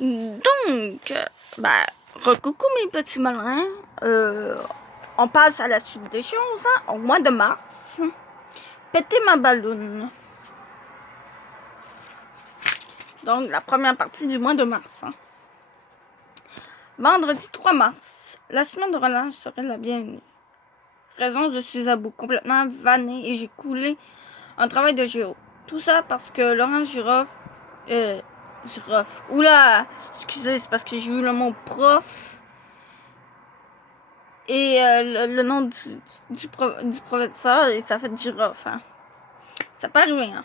Donc, recoucou mes petits malins. On passe à la suite des choses, au mois de mars. Péter ma balloune. Donc, la première partie du mois de mars. Vendredi 3 mars, la semaine de relâche serait la bienvenue. Raison, je suis à bout, complètement vanné et j'ai coulé un travail de géo. Tout ça parce que Laurent Girofle, oula, excusez, c'est parce que j'ai eu le mot prof et le nom du professeur et ça fait girofle. Hein. Ça peut arriver, hein.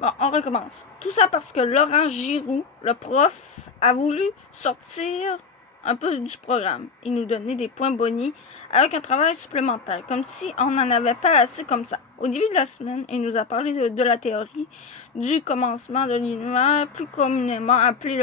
Bon, on recommence. Tout ça parce que Laurent Giroux, le prof, a voulu sortir un peu du programme et nous donner des points bonus avec un travail supplémentaire, comme si on n'en avait pas assez comme ça. Au début de la semaine, il nous a parlé de la théorie du commencement de l'univers, plus communément appelé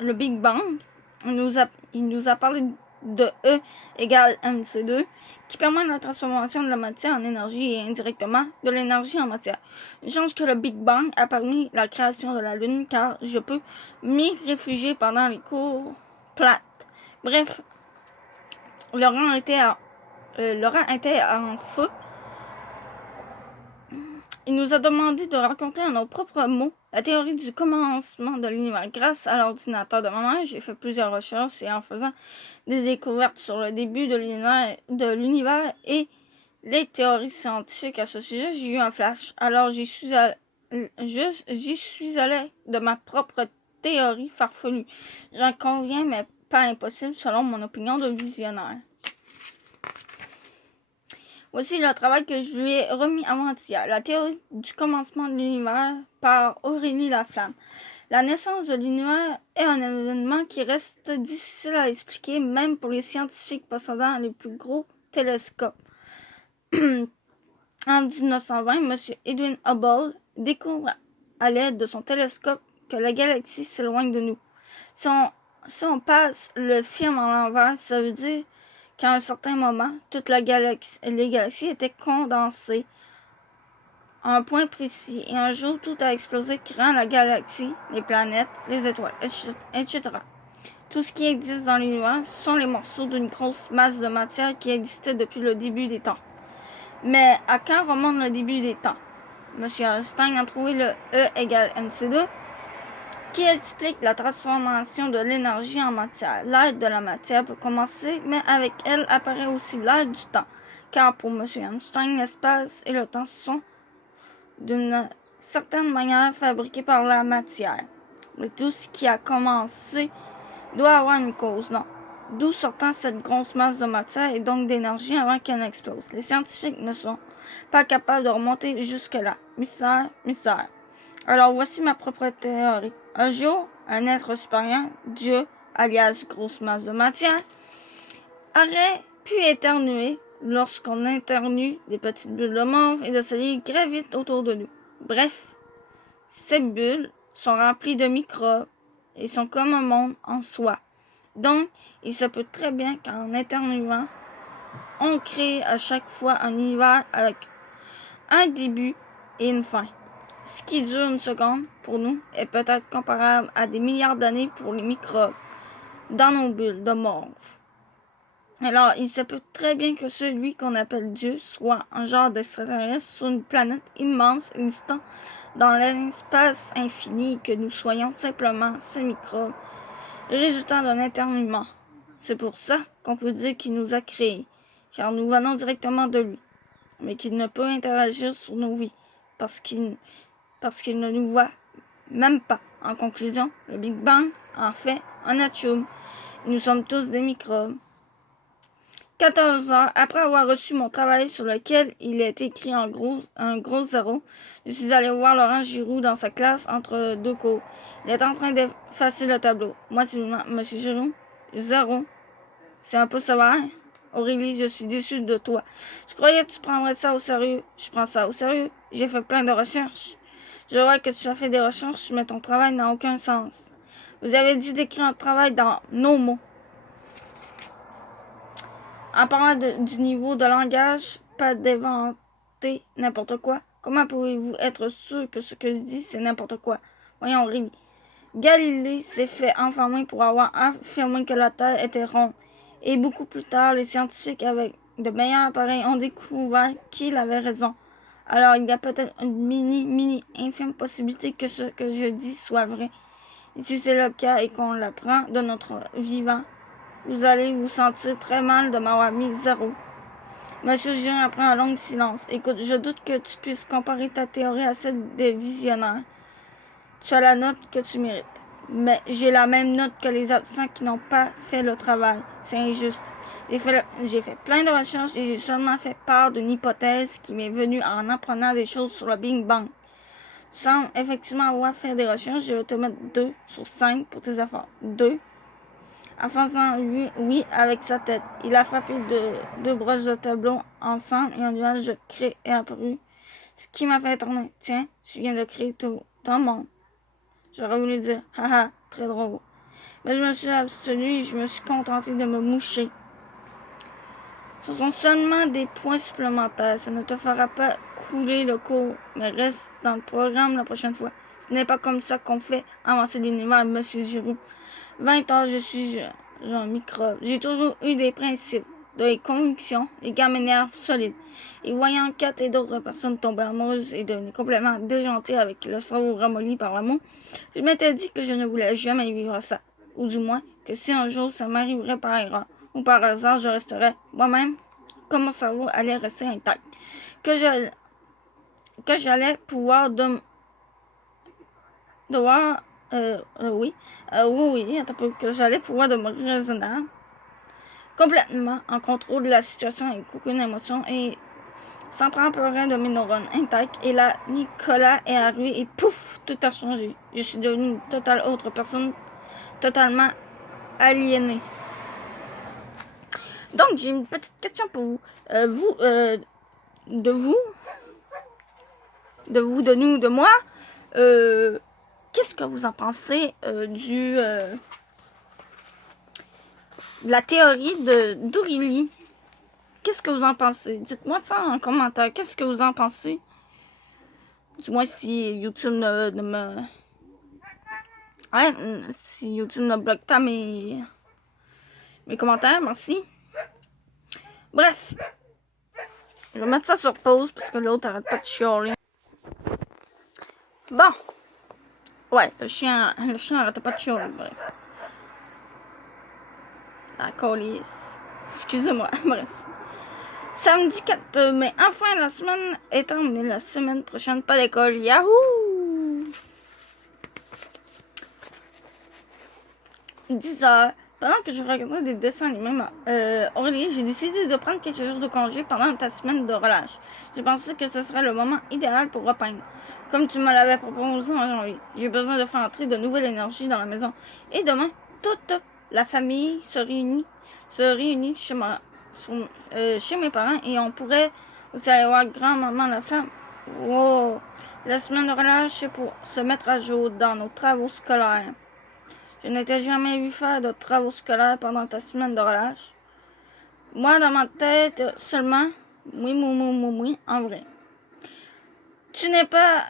le Big Bang. Il nous a parlé de E égale mc2, qui permet la transformation de la matière en énergie et indirectement de l'énergie en matière. Une chance que le Big Bang a permis la création de la Lune, car je peux m'y réfugier pendant les cours plates. Bref, Laurent était en feu. Il nous a demandé de raconter en nos propres mots la théorie du commencement de l'univers. Grâce à l'ordinateur de maman, j'ai fait plusieurs recherches et en faisant des découvertes sur le début de l'univers et les théories scientifiques à ce sujet, j'ai eu un flash. Alors j'y suis allé de ma propre théorie farfelue. J'en conviens, mais pas impossible selon mon opinion de visionnaire. Voici le travail que je lui ai remis avant-hier. La théorie du commencement de l'univers par Aurélie Laflamme. La naissance de l'univers est un événement qui reste difficile à expliquer, même pour les scientifiques possédant les plus gros télescopes. En 1920, M. Edwin Hubble découvre à l'aide de son télescope que la galaxie s'éloigne de nous. Si on passe le film en l'envers, ça veut dire qu'à un certain moment, toutes les galaxies étaient condensées à un point précis, et un jour, tout a explosé, créant la galaxie, les planètes, les étoiles, etc. Tout ce qui existe dans l'univers sont les morceaux d'une grosse masse de matière qui existait depuis le début des temps. Mais à quand remonte le début des temps? M. Einstein a trouvé le E égale mc2, qui explique la transformation de l'énergie en matière. L'ère de la matière peut commencer, mais avec elle apparaît aussi l'ère du temps, car pour M. Einstein, l'espace et le temps sont d'une certaine manière fabriqués par la matière. Mais tout ce qui a commencé doit avoir une cause, non? D'où sortant cette grosse masse de matière et donc d'énergie avant qu'elle n'explose. Les scientifiques ne sont pas capables de remonter jusque-là. Mystère, mystère. Alors voici ma propre théorie. Un jour, un être supérieur, Dieu, alias grosse masse de matière, aurait pu éternuer. Lorsqu'on éternue, des petites bulles de morve et de salive gravitent autour de nous. Bref, ces bulles sont remplies de microbes et sont comme un monde en soi. Donc, il se peut très bien qu'en éternuant, on crée à chaque fois un univers avec un début et une fin. Ce qui dure une seconde, pour nous, est peut-être comparable à des milliards d'années pour les microbes dans nos bulles de morve. Alors, il se peut très bien que celui qu'on appelle Dieu soit un genre d'extraterrestre sur une planète immense existant dans l'espace infini et que nous soyons simplement ces microbes résultant d'un éternuement. C'est pour ça qu'on peut dire qu'il nous a créés, car nous venons directement de lui, mais qu'il ne peut interagir sur nos vies, parce qu'il ne nous voit même pas. En conclusion, le Big Bang en fait un atchoum. Nous sommes tous des microbes. 14 heures après avoir reçu mon travail sur lequel il est écrit un gros 0, je suis allé voir Laurent Giroux dans sa classe entre deux cours. Il est en train d'effacer le tableau. Moi, c'est M. Giroux. 0. C'est un peu sévère. Aurélie, je suis déçue de toi. Je croyais que tu prendrais ça au sérieux. Je prends ça au sérieux. J'ai fait plein de recherches. Je vois que tu as fait des recherches, mais ton travail n'a aucun sens. Vous avez dit d'écrire un travail dans nos mots. En parlant du niveau de langage, pas d'inventer n'importe quoi. Comment pouvez-vous être sûr que ce que je dis, c'est n'importe quoi? Voyons, Aurélie. Galilée s'est fait enfermer pour avoir affirmé que la Terre était ronde. Et beaucoup plus tard, les scientifiques avec de meilleurs appareils ont découvert qu'il avait raison. Alors, il y a peut-être une infime possibilité que ce que je dis soit vrai. Et si c'est le cas et qu'on l'apprend de notre vivant, vous allez vous sentir très mal de m'avoir mis 0. Monsieur Giron après un long silence. Écoute, je doute que tu puisses comparer ta théorie à celle des visionnaires. Tu as la note que tu mérites. Mais j'ai la même note que les absents qui n'ont pas fait le travail. C'est injuste. J'ai fait plein de recherches et j'ai seulement fait part d'une hypothèse qui m'est venue en apprenant des choses sur le Big Bang. Tu sembles effectivement avoir fait des recherches. Je vais te mettre 2 sur 5 pour tes efforts. 2. En faisant oui avec sa tête. Il a frappé deux broches de tableau ensemble et un nuage de craie est apparu. Ce qui m'a fait tourner. Tiens, tu viens de créer tout ton monde. J'aurais voulu dire, haha, très drôle. Mais je me suis abstenue et je me suis contentée de me moucher. Ce sont seulement des points supplémentaires. Ça ne te fera pas couler le cours, mais reste dans le programme la prochaine fois. Ce n'est pas comme ça qu'on fait avancer l'univers, monsieur Giroux. 20 ans, je suis un microbe. J'ai toujours eu des principes, des convictions, des gaminières solides. Et voyant Kat et d'autres personnes tomber amoureuses et devenir complètement déjantées avec le cerveau ramolli par l'amour, je m'étais dit que je ne voulais jamais vivre ça. Ou du moins, que si un jour ça m'arriverait par erreur, ou par hasard, je resterais moi-même, comme mon cerveau allait rester intact. Que j'allais pouvoir que j'allais pouvoir demeurer raisonnable, complètement en contrôle de la situation et aucune émotion, et sans prendre peur de mes neurones intacts. Et là, Nicolas est arrivé et pouf, tout a changé. Je suis devenue une totale autre personne, totalement aliénée. Donc, j'ai une petite question pour vous. De nous, de moi, qu'est-ce que vous en pensez de la théorie d'Aurélie? Qu'est-ce que vous en pensez? Dites-moi ça en commentaire. Qu'est-ce que vous en pensez? Du moins, si YouTube ne me... Ouais, si YouTube ne bloque pas mes commentaires, merci. Bref. Je vais mettre ça sur pause parce que l'autre arrête pas de chialer. Bon. Ouais, le chien arrête pas de chialer, bref. La colisse. Excusez-moi, bref. Samedi 4 mai, enfin la semaine est terminée. La semaine prochaine, pas d'école. Yahoo! 10h. Pendant que je regardais des dessins animés, Aurélie, j'ai décidé de prendre quelques jours de congé pendant ta semaine de relâche. J'ai pensé que ce serait le moment idéal pour repeindre, comme tu me l'avais proposé en janvier. J'ai besoin de faire entrer de nouvelles énergies dans la maison. Et demain, toute la famille se réunit chez mes parents et on pourrait aussi aller voir grand-maman la femme. Wow! La semaine de relâche, c'est pour se mettre à jour dans nos travaux scolaires. Je n'étais jamais vu faire de travaux scolaires pendant ta semaine de relâche. Moi, dans ma tête, seulement, oui, en vrai. Tu n'es pas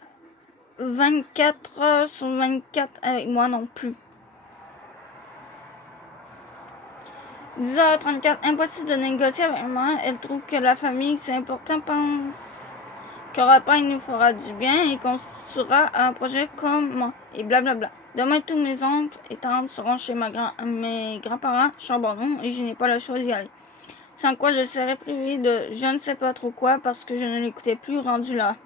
24 heures sur 24 avec moi non plus. 10h34, impossible de négocier avec moi. Elle trouve que la famille, c'est important, pense que repas nous fera du bien et qu'on sera un projet commun et blablabla. Demain, tous mes oncles et tantes seront chez mes grands-parents, Chambordon, et je n'ai pas le choix d'y aller. Sans quoi je serais privée de je ne sais pas trop quoi parce que je ne l'écoutais plus rendu là.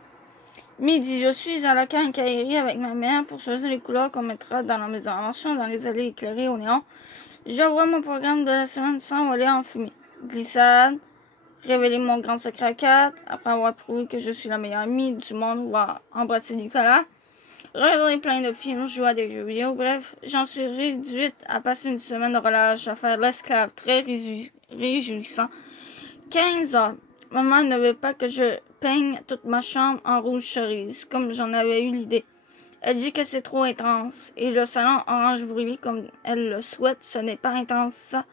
Midi, je suis à la quincaillerie avec ma mère pour choisir les couleurs qu'on mettra dans la maison. En marchant dans les allées éclairées au néon, j'envoie mon programme de la semaine sans voler en fumée. Glissade, révéler mon grand secret à 4, après avoir prouvé que je suis la meilleure amie du monde, voire embrasser Nicolas. Regarder plein de films, jouer à des jeux vidéo, bref, j'en suis réduite à passer une semaine de relâche, à faire l'esclave très réjouissant. 15 heures. Maman ne veut pas que je peigne toute ma chambre en rouge cerise, comme j'en avais eu l'idée. Elle dit que c'est trop intense, et le salon orange brûlé comme elle le souhaite, ce n'est pas intense ça.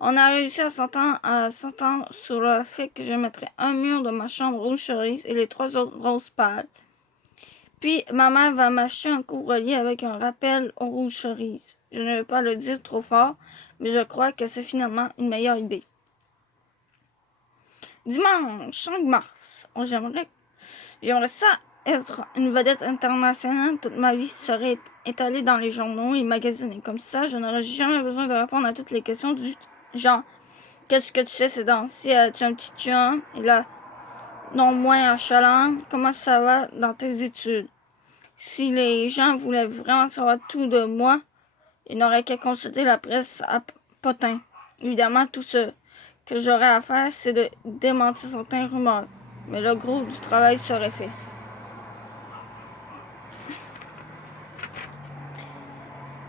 On a réussi à s'entendre sur le fait que je mettrais un mur de ma chambre rouge cerise et les 3 autres roses pâles. Puis, ma mère va m'acheter un courrier avec un rappel au rouge cerise. Je ne vais pas le dire trop fort, mais je crois que c'est finalement une meilleure idée. Dimanche 5 mars, j'aimerais ça être une vedette internationale. Toute ma vie serait étalée dans les journaux et magazines. Et comme ça, je n'aurais jamais besoin de répondre à toutes les questions du genre « Qu'est-ce que tu fais ces temps-ci? As-tu un petit chum? » Et là, non moins achalant, « Comment ça va dans tes études? » Si les gens voulaient vraiment savoir tout de moi, ils n'auraient qu'à consulter la presse à potin. Évidemment, tout ce que j'aurais à faire, c'est de démentir certains rumeurs. Mais le gros du travail serait fait.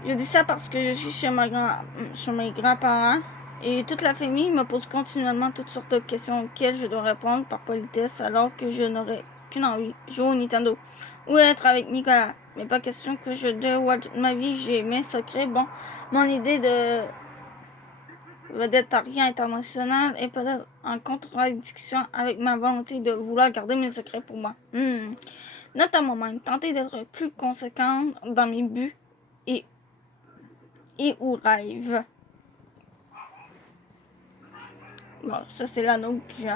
Je dis ça parce que je suis chez mes grands-parents et toute la famille me pose continuellement toutes sortes de questions auxquelles je dois répondre par politesse alors que je n'aurais qu'une envie, jouer au Nintendo ou être avec Nicolas. Mais pas question que je dévoile toute ma vie, j'ai mes secrets. Bon, mon idée de vedettariat international est peut-être en contradiction avec ma volonté de vouloir garder mes secrets pour moi. Notamment même, tenter d'être plus conséquente dans mes buts et ou rêves. Bon, ça c'est la note que j'ai.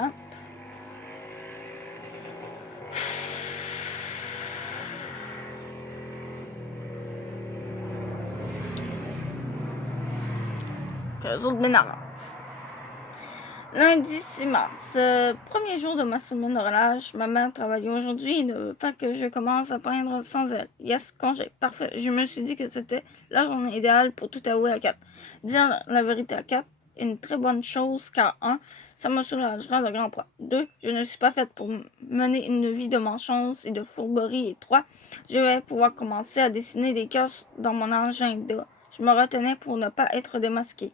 Les autres m'énervent. Lundi 6 mars, premier jour de ma semaine de relâche. Ma mère travaille aujourd'hui et ne veut pas que je commence à peindre sans elle. Yes, congé, parfait. Je me suis dit que c'était la journée idéale pour tout avouer à Kat. Dire la vérité à Kat est une très bonne chose car 1. Ça me soulagera de grands poids. 2. Je ne suis pas faite pour mener une vie de manchance et de fourberie. Et 3. Je vais pouvoir commencer à dessiner des cœurs dans mon agenda. Je me retenais pour ne pas être démasquée.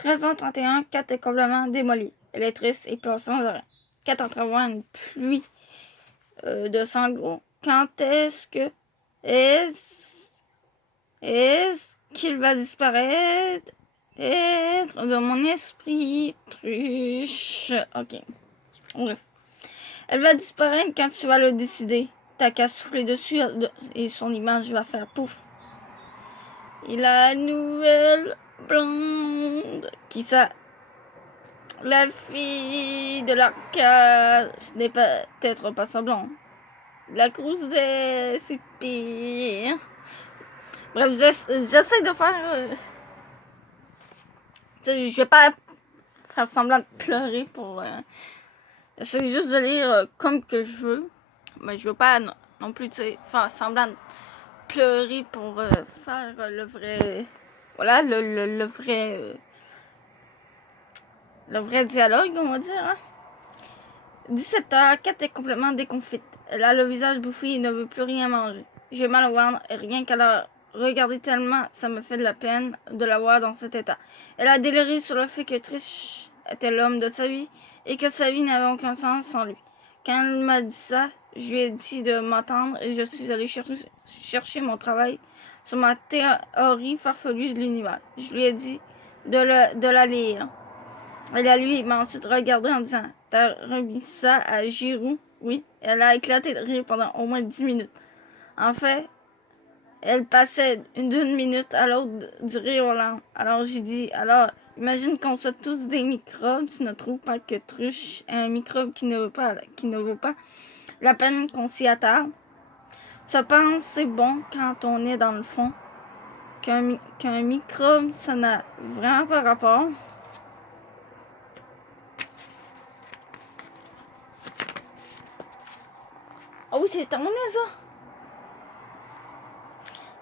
13h31, Kat est complètement démolie. Elle est triste et pleure sans arrêt. Kat entrevoit une pluie de sanglots. Quand est-ce qu'il va disparaître de mon esprit, truche? Ok. Bref. Elle va disparaître quand tu vas le décider. T'as qu'à souffler dessus et son image va faire pouf. Il a une nouvelle blonde. Qui ça? La fille de l'arcade. Ce n'est peut-être pas sa blonde. La Crouzet, c'est pire. Bref, j'essaie de faire... je vais pas faire semblant de pleurer pour... j'essaie juste de lire comme que je veux. Mais je veux pas non plus faire semblant de pleurer pour faire le vrai... Voilà, le vrai... le vrai dialogue, on va dire. 17h, Kat est complètement déconfite. Elle a le visage bouffé et ne veut plus rien manger. J'ai mal au ventre et rien qu'à la regarder tellement, ça me fait de la peine de la voir dans cet état. Elle a déliré sur le fait que Trish était l'homme de sa vie et que sa vie n'avait aucun sens sans lui. Quand elle m'a dit ça, je lui ai dit de m'attendre et je suis allée chercher mon travail sur ma théorie farfelue de l'univers. Je lui ai dit de la lire. Elle m'a ensuite regardé en disant « T'as remis ça à Giroud? » Oui. Elle a éclaté de rire pendant au moins 10 minutes. En fait, elle passait d'une minute à l'autre du rire aux larmes. Alors j'ai dit « Alors, imagine qu'on soit tous des microbes. Tu ne trouves pas que Truche est un microbe qui ne vaut pas la peine qu'on s'y attarde? Se pense c'est bon quand on est dans le fond. Qu'un microbe, ça n'a vraiment pas rapport. » Oh oui, c'est terminé ça.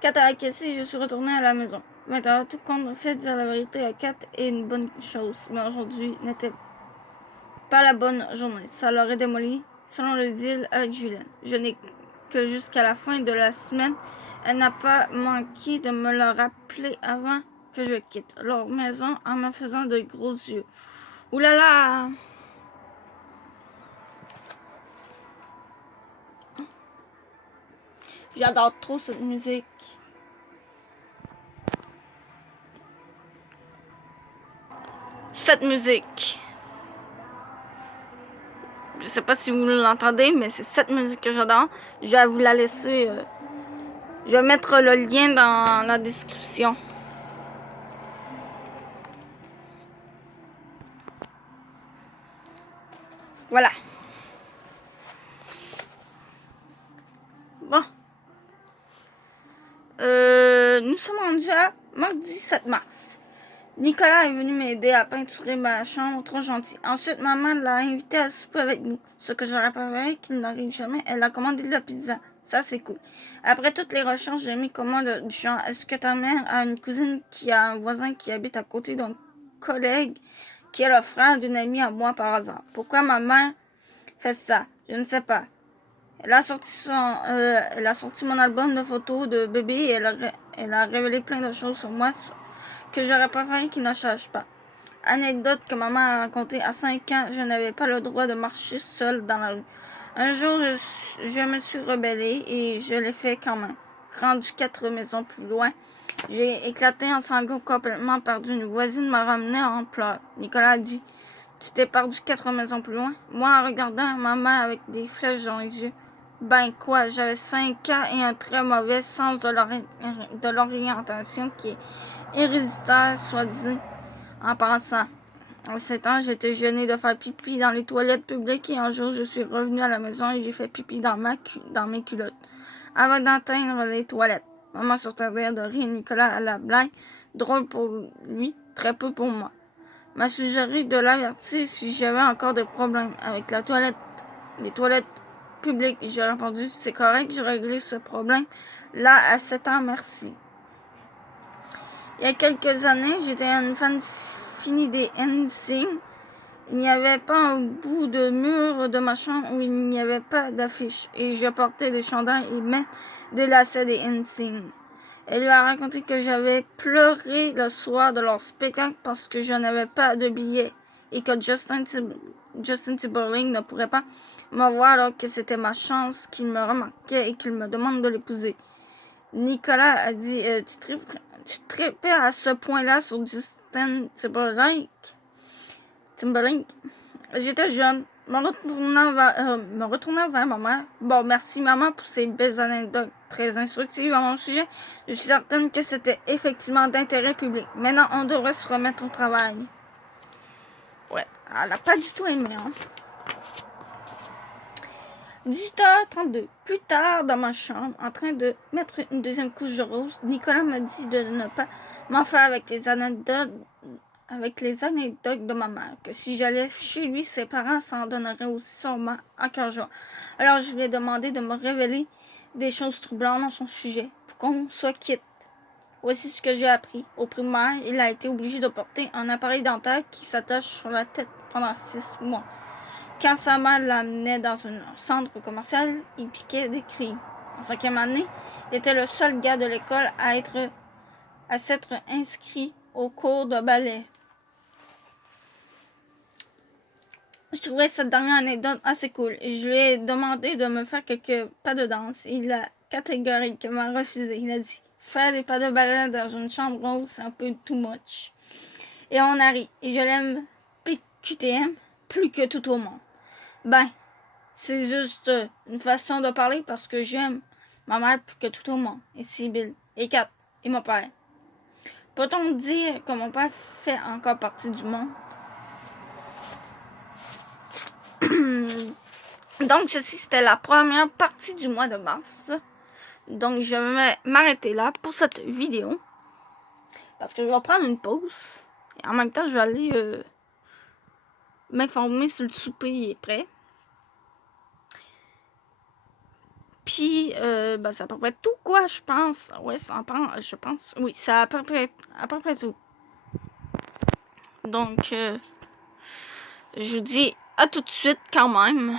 Kat a acquiescé et je suis retournée à la maison. Maintenant, tout compte fait, dire la vérité à Kat est une bonne chose. Mais aujourd'hui n'était pas la bonne journée. Ça l'aurait démoli, selon le deal avec Julien. Je n'ai que jusqu'à la fin de la semaine. Elle n'a pas manqué de me le rappeler avant que je quitte leur maison en me faisant de gros yeux. Ouh là là! J'adore trop cette musique. Cette musique. Je sais pas si vous l'entendez, mais c'est cette musique que j'adore. Je vais vous la laisser. Je vais mettre le lien dans la description. Voilà. Bon. Nous sommes rendus à mardi 7 mars. Nicolas est venu m'aider à peinturer ma chambre, trop gentil. Ensuite, maman l'a invité à souper avec nous. Ce que j'aurais préféré qu'il n'arrive jamais, elle a commandé de la pizza. Ça, c'est cool. Après toutes les recherches, j'ai mis commande du genre, est-ce que ta mère a une cousine qui a un voisin qui habite à côté d'un collègue qui est le frère d'une amie à moi par hasard? Pourquoi ma mère fait ça? Je ne sais pas. Elle a sorti mon album de photos de bébé et elle a révélé plein de choses sur moi que j'aurais préféré qu'il ne sache pas. Anecdote que maman a racontée à 5 ans, je n'avais pas le droit de marcher seule dans la rue. Un jour, je me suis rebellée et je l'ai fait quand même. Rendu 4 maisons plus loin, j'ai éclaté en sanglots complètement perdu. Une voisine m'a ramené en pleurs. Nicolas a dit, tu t'es perdu 4 maisons plus loin? Moi, en regardant maman avec des flèches dans les yeux, ben quoi, j'avais 5 ans et un très mauvais sens de l'orientation qui est irrésistible, soi-disant, en passant. À 7 ans, j'étais gênée de faire pipi dans les toilettes publiques et un jour, je suis revenue à la maison et j'ai fait pipi dans mes culottes, avant d'atteindre les toilettes. Maman s'entendait de rire, Nicolas à la blague, drôle pour lui, très peu pour moi. M'a suggéré de l'avertir si j'avais encore des problèmes avec les toilettes publiques. J'ai répondu, c'est correct, j'ai réglé ce problème. Là, à 7 ans, merci. Il y a quelques années, j'étais une fan finie des NSYNC. Il n'y avait pas un bout de mur de ma chambre où il n'y avait pas d'affiche. Et je portais des chandails et même des lacets des NSYNC. Elle lui a raconté que j'avais pleuré le soir de leur spectacle parce que je n'avais pas de billets et que Justin Timberlake ne pourrait pas me voir alors que c'était ma chance qu'il me remarquait et qu'il me demande de l'épouser. Nicolas a dit, tu tripais à ce point-là sur Justin Timberlake? J'étais jeune. Me retournant vers ma mère. Bon, merci maman pour ces belles anecdotes très instructives à mon sujet. Je suis certaine que c'était effectivement d'intérêt public. Maintenant, on devrait se remettre au travail. Ouais, elle n'a pas du tout aimé, hein. 18h32. Plus tard, dans ma chambre, en train de mettre une deuxième couche de rose, Nicolas m'a dit de ne pas m'en faire avec les anecdotes de ma mère, que si j'allais chez lui, ses parents s'en donneraient aussi sûrement à cœur joie. Alors je lui ai demandé de me révéler des choses troublantes dans son sujet, pour qu'on soit quitte. Voici ce que j'ai appris. Au primaire, il a été obligé de porter un appareil dentaire qui s'attache sur la tête pendant 6 mois. Quand sa mère l'amenait dans un centre commercial, il piquait des crises. En 5e année, il était le seul gars de l'école à s'être inscrit au cours de ballet. Je trouvais cette dernière anecdote assez cool et je lui ai demandé de me faire quelques pas de danse et il a catégoriquement refusé. Il a dit, faire des pas de ballet dans une chambre rose, c'est un peu too much. Et on a ri. Et je l'aime PQTM plus que tout au monde. Ben, c'est juste une façon de parler parce que j'aime ma mère plus que tout au monde. Et Sibylle, et Kat, et mon père. Peut-on dire que mon père fait encore partie du monde? Donc, ceci, c'était la première partie du mois de mars. Donc, je vais m'arrêter là pour cette vidéo. Parce que je vais prendre une pause. Et en même temps, je vais aller m'informer si le souper est prêt. Puis, c'est à peu près tout, quoi, je pense. Ouais, ça en prend, je pense. Oui, c'est à peu près tout. Donc, je vous dis à tout de suite quand même.